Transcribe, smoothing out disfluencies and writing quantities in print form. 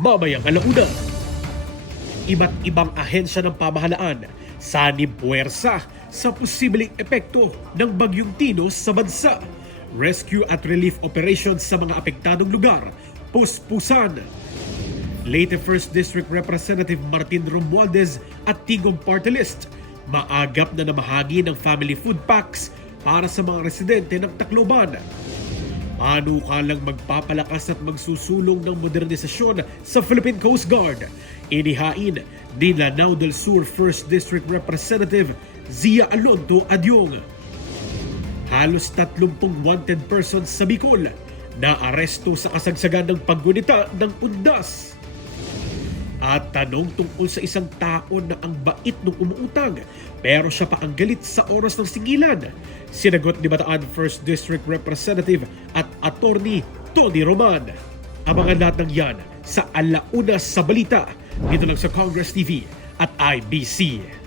mamayang alauna. Iba't ibang ahensya ng pamahalaan sanib puwersa sa posibleng epekto ng Bagyong Tino sa bansa. Rescue at relief operations sa mga apektadong lugar puspusan. Leyte 1st District Representative Martin Romualdez at Tigom Party List maagap na namahagi ng family food packs para sa mga residente ng Tacloban. Panukalang magpapalakas at magsusulong ng modernisasyon sa Philippine Coast Guard. Inihain ni Lanao del Sur 1st District Representative Zia Alonto Adyong. Halos 30 wanted persons sa Bicol na aresto sa kasagsagan ng paggunita ng undas. At tanong tungkol sa isang taon na ang bait ng umuutang pero siya pa ang galit sa oras ng singilan. Sinagot ni Bataan 1st District Representative at Attorney Tony Roman. Abangan lahat ng yan sa Alauna sa Balita dito lang sa Congress TV at IBC.